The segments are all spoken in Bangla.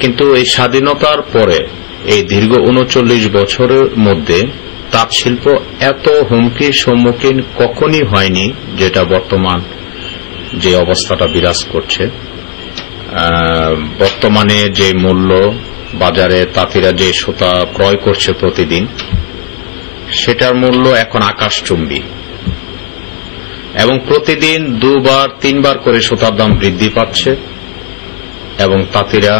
কিন্তু এই স্বাধীনতার পরে এই দীর্ঘ ৩৯ বছরের মধ্যে তাঁত শিল্প এত হুমকির সম্মুখীন কখনই হয়নি যেটা বর্তমান যে অবস্থাটা বিরাজ করছে। বর্তমানে যে মূল্য বাজারে তাঁতিরা যে সুতা ক্রয় করছে প্রতিদিন, সেটার মূল্য এখন আকাশচুম্বী এবং প্রতিদিন ২-৩ করে সুতার দাম বৃদ্ধি পাচ্ছে এবং তাঁতিরা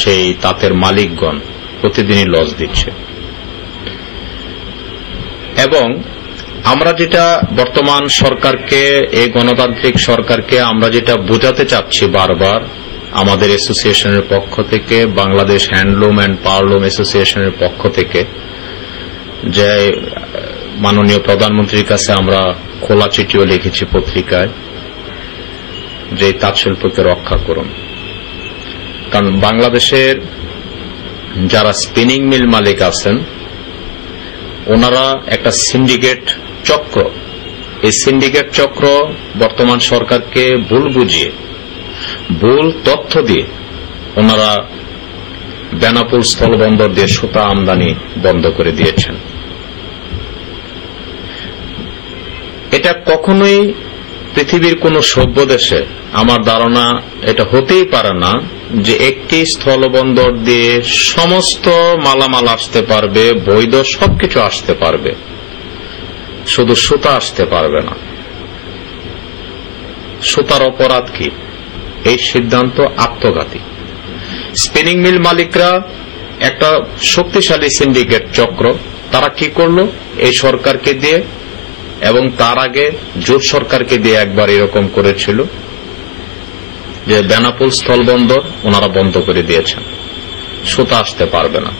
সেই তাঁতের মালিকগণ প্রতিদিনই লস দিচ্ছে। এবং আমরা যেটা বর্তমান সরকারকে, এই গণতান্ত্রিক সরকারকে আমরা যেটা বোঝাতে চাচ্ছি বারবার আমাদের অ্যাসোসিয়েশনের পক্ষ থেকে, বাংলাদেশ হ্যান্ডলুম অ্যান্ড পাওয়ারলুম অ্যাসোসিয়েশনের পক্ষ থেকে, যে মাননীয় প্রধানমন্ত্রীর কাছে আমরা খোলা চিঠিও লিখেছি পত্রিকায় যে তাঁত শিল্পকে রক্ষা করুন। কারণ বাংলাদেশের যারা স্পিনিং মিল মালিক আছেন ওনারা একটা সিন্ডিকেট চক্র, এই সিন্ডিকেট চক্র বর্তমান সরকারকে ভুল বুঝিয়ে, ভুল তথ্য দিয়ে ওনারা বেনাপোল স্থলবন্দর দিয়ে সুতা আমদানি বন্ধ করে দিয়েছেন। এটা কখনোই পৃথিবীর কোন সভ্য দেশে আমার ধারণা এটা হতেই পারে না যে একটি স্থলবন্দর দিয়ে সমস্ত মালামাল আসতে পারবে, বৈধ সবকিছু আসতে পারবে, শুধু সুতা আসতে পারবে না। সুতার অপরাধ কি? এই সিদ্ধান্ত আত্মঘাতী। স্পিনিং মিল মালিকরা একটা শক্তিশালী সিন্ডিকেট চক্র, তারা কি করলো এই সরকারকে দিয়ে এবং তার আগে জোট সরকারকে দিয়ে একবার এরকম করেছিল যে বেনাপোল স্থলবন্দর ওনারা বন্ধ করে দিয়েছেন, সুতা আসতে পারবে না।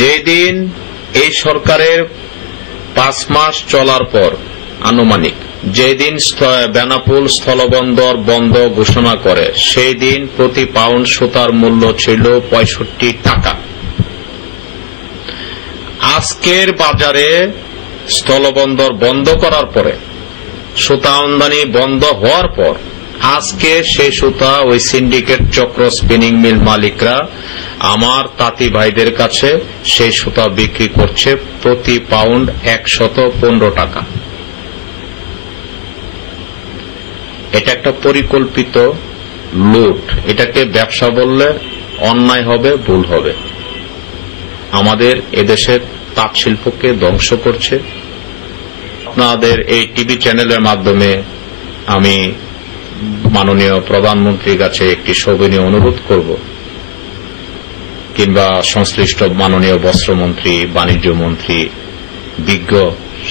যেদিন এই সরকারের 5 মাস চলার পর আনুমানিক যেদিন বেনাপোল স্থলবন্দর বন্ধ ঘোষণা করে সেই দিন প্রতি পাউন্ড সুতার মূল্য ছিল 65 টাকা। আজকের বাজারে স্থলবন্দর বন্ধ করার পরে, সুতা আমদানি বন্ধ হওয়ার পর আজকে সেই সুতা ওই সিন্ডিকেট চক্র স্পিনিং মিল মালিকরা আমার তাঁতি ভাইদের কাছে সেই সুতা বিক্রি করছে প্রতি পাউন্ড 115 টাকা। এটা একটা পরিকল্পিত লুট। এটাকে ব্যবসা বললে অন্যায় হবে, ভুল হবে। আমাদের এদেশের তাঁত শিল্পকে ধ্বংস করছে। আপনাদের এই টিভি চ্যানেলের মাধ্যমে আমি মাননীয় প্রধানমন্ত্রীর কাছে একটি সবিনয় অনুরোধ করব, কিংবা সংশ্লিষ্ট মাননীয় বস্ত্রমন্ত্রী, বাণিজ্য মন্ত্রী, বিজ্ঞ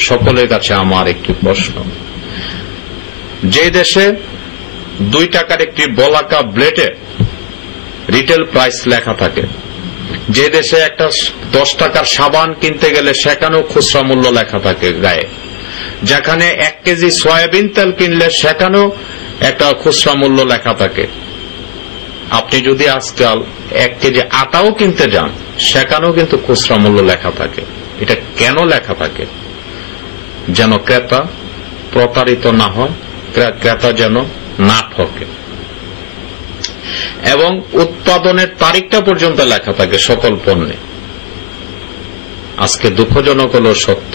সকলের কাছে আমার একটি প্রশ্ন। যে দেশে 2 টাকার একটি বলাকা ব্লেডে রিটেল প্রাইস লেখা থাকে, যে দেশে একটা 10 টাকার সাবান কিনতে গেলে সেখানেও খুচরা মূল্য লেখা থাকে গায়ে, যেখানে 1 কেজি সয়াবিন তেল কিনলে সেখানেও একটা খুচরা মূল্য লেখা থাকে, আপনি যদি আজকাল 1 কেজি আটাও কিনতে যান সেখানেও কিন্তু খুচরা মূল্য লেখা থাকে। এটা কেন লেখা থাকে? যেন ক্রেতা প্রতারিত না হয়, ক্রেতা যেন না ঠকে। এবং উৎপাদনের তারিখটা পর্যন্ত লেখা থাকে সকল পণ্যে। আজকে দুঃখজনক হল সত্য,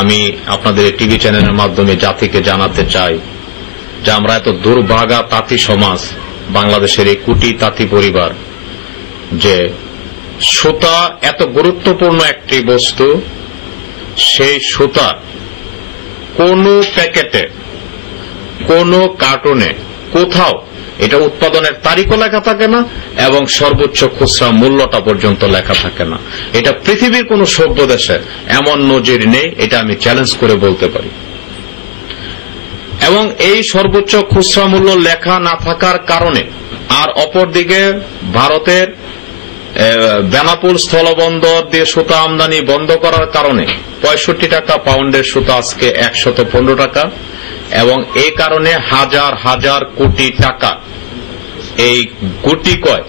আমি আপনাদের টিভি চ্যানেলের মাধ্যমে জাতিকে জানাতে চাই যে আমরা এত দুর্ভাগা তাঁতি সমাজ, বাংলাদেশের এই কোটি তাঁতি পরিবার, যে সুতা এত গুরুত্বপূর্ণ একটি বস্তু, সেই সুতা কোন প্যাকেটে, কোন কার্টুনে, কোথাও এটা উৎপাদনের তারিখও লেখা থাকে না এবং সর্বোচ্চ খুচরা মূল্যটা পর্যন্ত লেখা থাকে না। এটা পৃথিবীর কোন সভ্য দেশে এমন নজির নেই, এটা আমি চ্যালেঞ্জ করে বলতে পারি। এবং এই সর্বোচ্চ খুচরা মূল্য লেখা না থাকার কারণে, আর অপরদিকে ভারতের বেনাপোল স্থলবন্দর দিয়ে সুতা আমদানি বন্ধ করার কারণে 65 টাকা পাউন্ডের সুতা আজকে 115 টাকা, এবং এই কারণে হাজার হাজার কোটি টাকা এই গুটি কয়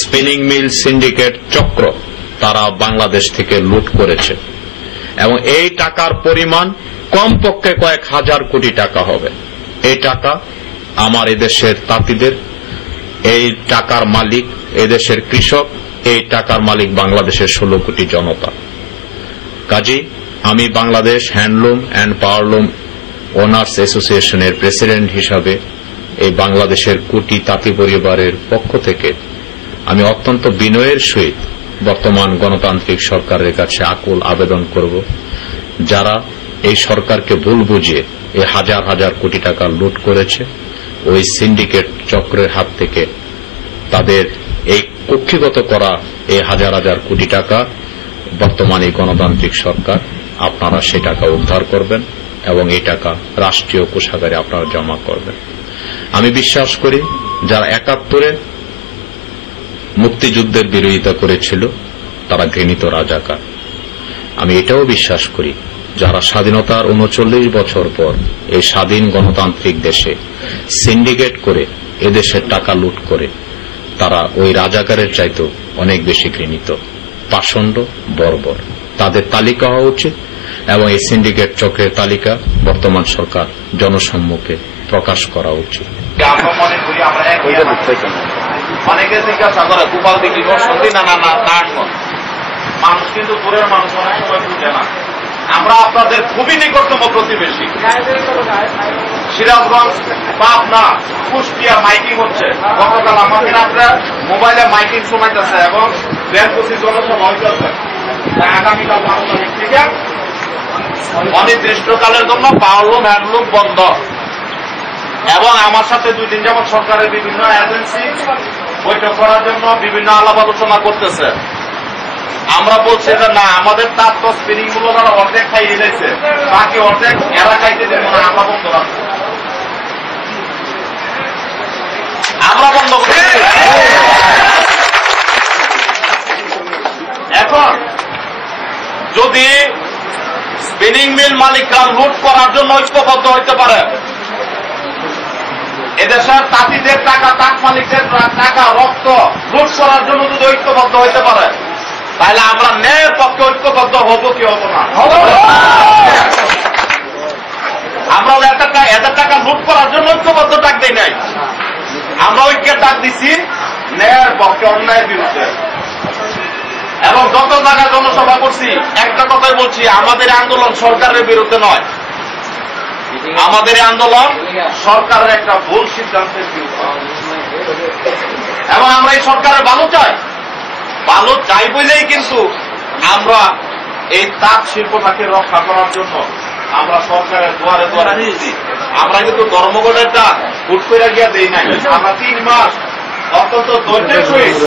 স্পিনিং মিল সিন্ডিকেট চক্র তারা বাংলাদেশ থেকে লুট করেছে। এবং এই টাকার পরিমাণ কমপক্ষে কয়েক হাজার কোটি টাকা হবে। এই টাকা আমার এদেশের তাঁতিদের এই টাকার মালিক এদেশের কৃষক, এই টাকার মালিক বাংলাদেশের 16 কোটি জনতা। কাজী আমি Bangladesh handloom and powerloom owners অ্যাসোসিয়েশনের প্রেসিডেন্ট হিসাবে এই বাংলাদেশের কোটি তাঁতি পরিবারের পক্ষ থেকে আমি অত্যন্ত বিনয়ের সহিত বর্তমান গণতান্ত্রিক সরকারের কাছে আকুল আবেদন করব, যারা এই সরকারকে ভুল বুঝিয়ে এই হাজার হাজার কোটি টাকা লুট করেছে, ওই সিন্ডিকেট চক্রের হাত থেকে তাদের এই কক্ষিগত করা এই হাজার হাজার কোটি টাকা বর্তমান এই গণতান্ত্রিক সরকার আপনারা সে টাকা উদ্ধার করবেন এবং এই টাকা রাষ্ট্রীয় কোষাগারে আপনারা জমা করবেন। আমি বিশ্বাস করি যারা 71-এ মুক্তিযুদ্ধের বিরোধিতা করেছিল তারা ঘৃণিত রাজাকার। আমি এটাও বিশ্বাস করি যারা স্বাধীনতার 39 বছর পর এই স্বাধীন গণতান্ত্রিক দেশে সিন্ডিকেট করে এদেশের টাকা লুট করে তারা ওই রাজাকারের চাইতেও অনেক বেশি ঘৃণিত, পাষণ্ড, বর্বর। তাদের তালিকা হওয়া উচিত এবং এই সিন্ডিকেট চক্রের তালিকা বর্তমান সরকার জনসম্মুখে প্রকাশ করা উচিত। আমরা মনে করি আমরা অনেকে জিজ্ঞাসা করে গোপাল দিঘি সন্ধি না নারায়ণগঞ্জ, মানুষ কিন্তু দূরের মানুষ অনেক সময় বুঝে না। আমরা আপনাদের খুবই নিকটতম প্রতিবেশী। সিরাজগঞ্জ, পাবনা, কুষ্টিয়া মাইকিং হচ্ছে। গতকাল আমাদের আপনার মোবাইলে মাইকিং শোনাইতেছে এবং 125 জনসভা হইতেছে। আগামীকাল 12 তারিখ থেকে অনির্দিষ্টকালের জন্য পাওয়ারলুম হ্যান্ডলুম বন্ধ। এবং আমার সাথে 2 দিন যাবৎ সরকারের বিভিন্ন এজেন্সি বৈঠক করার জন্য বিভিন্ন আলাপ আলোচনা করতেছে। আমরা বলছি যে না, আমাদের তার তো স্পিনিং গুলো তারা অর্ধেক খাইয়ে দিয়েছে, বাকি অর্ধেক এরা খাইতে দেবো না, আমরা বন্ধ রাখবো। আমরা বন্ধ করছি। এখন যদি স্পিনিং মিল মালিকরা লুট করার জন্য ঐক্যবদ্ধ হইতে পারে, এদেশের তাঁতিদের টাকা, তাঁত মালিকদের টাকা, রক্ত লুট করার জন্য যদি ঐক্যবদ্ধ হইতে পারে, তাহলে আমরা ন্যায়ের পক্ষে ঐক্যবদ্ধ হব কি হব না? আমরা এদের টাকা লুট করার জন্য ঐক্যবদ্ধ ডাক দিই নাই, আমরা ঐক্যের ডাক দিছি ন্যায়ের পক্ষে, অন্যায়ের বিরুদ্ধে। এবং যত জায়গায় জনসভা করছি একটা কথাই বলছি, আমাদের আন্দোলন সরকারের বিরুদ্ধে নয়, আমাদের আন্দোলন সরকারের একটা ভুল সিদ্ধান্তের বিরুদ্ধে। এবং আমরা এই সরকারের ভালো চাই, ভালো চাই বলেই কিন্তু আমরা এই তাঁত শিল্পটাকে রক্ষা করার জন্য আমরা সরকারের দুয়ারে দুয়ারে দিয়েছি। আমরা কিন্তু ধর্মঘটেরটা হুট করে গিয়া দেই নাই, আমরা 3 মাস অত্যন্ত ধৈর্যের সহিত